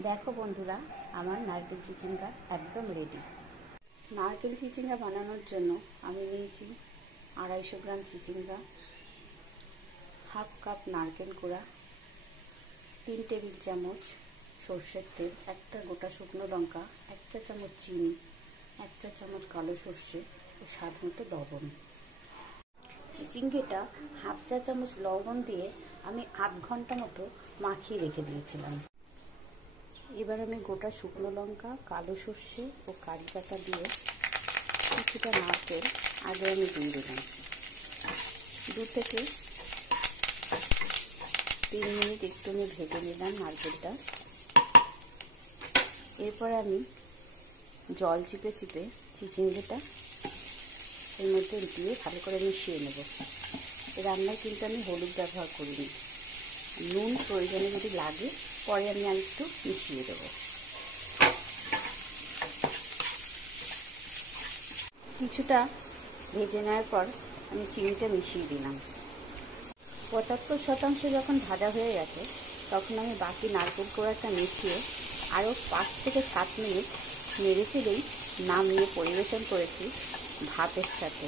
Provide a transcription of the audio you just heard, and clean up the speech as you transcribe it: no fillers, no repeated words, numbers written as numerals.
দেখো বন্ধুরা, আমার নারকেল চিচিঙ্গা একদম রেডি। নারকেল চিচিঙ্গা বানানোর জন্য আমি নিয়েছি 250 গ্রাম চিচিঙ্গা, হাফ কাপ নারকেল কোড়া, 3 টেবিল চামচ সর্ষের তেল, একটা গোটা শুকনো লঙ্কা, 1 চা চামচ চিনি, 1 চা চামচ কালো সর্ষে ও স্বাদ মতো লবণ। চিচিঙ্গাটা হাফ চা চামচ লবণ দিয়ে আমি আধ ঘন্টা মতো মাখিয়ে রেখে দিয়েছিলাম। এবার আমি গোটা শুকনো লঙ্কা, কালো সর্ষে ও কারি পাতা দিয়ে কিছুটা নারকেল আগে আমি দিয়ে দিলাম। 2 থেকে 3 মিনিট একটু আমি ভেজে নিলাম নারকেলটা। এরপর আমি জল চিপে চিপে চিচিঙ্গাটা এর মধ্যে দিয়ে ভালো করে মিশিয়ে নেব। রান্নায় কিন্তু আমি হলুদ ব্যবহার করিনি, নুন প্রয়োজনে যদি লাগে পরে আমি আর একটু মিশিয়ে দেবো। কিছুটা ভেজে নেওয়ার পর আমি চিনিটা মিশিয়ে দিলাম। 75% যখন ভাজা হয়ে গেছে তখন আমি বাকি নারকেল কোড়াটা মিশিয়ে আরও 5 থেকে 7 মিনিট নেড়ে চেড়েই নামিয়ে পরিবেশন করেছি ভাতের সাথে।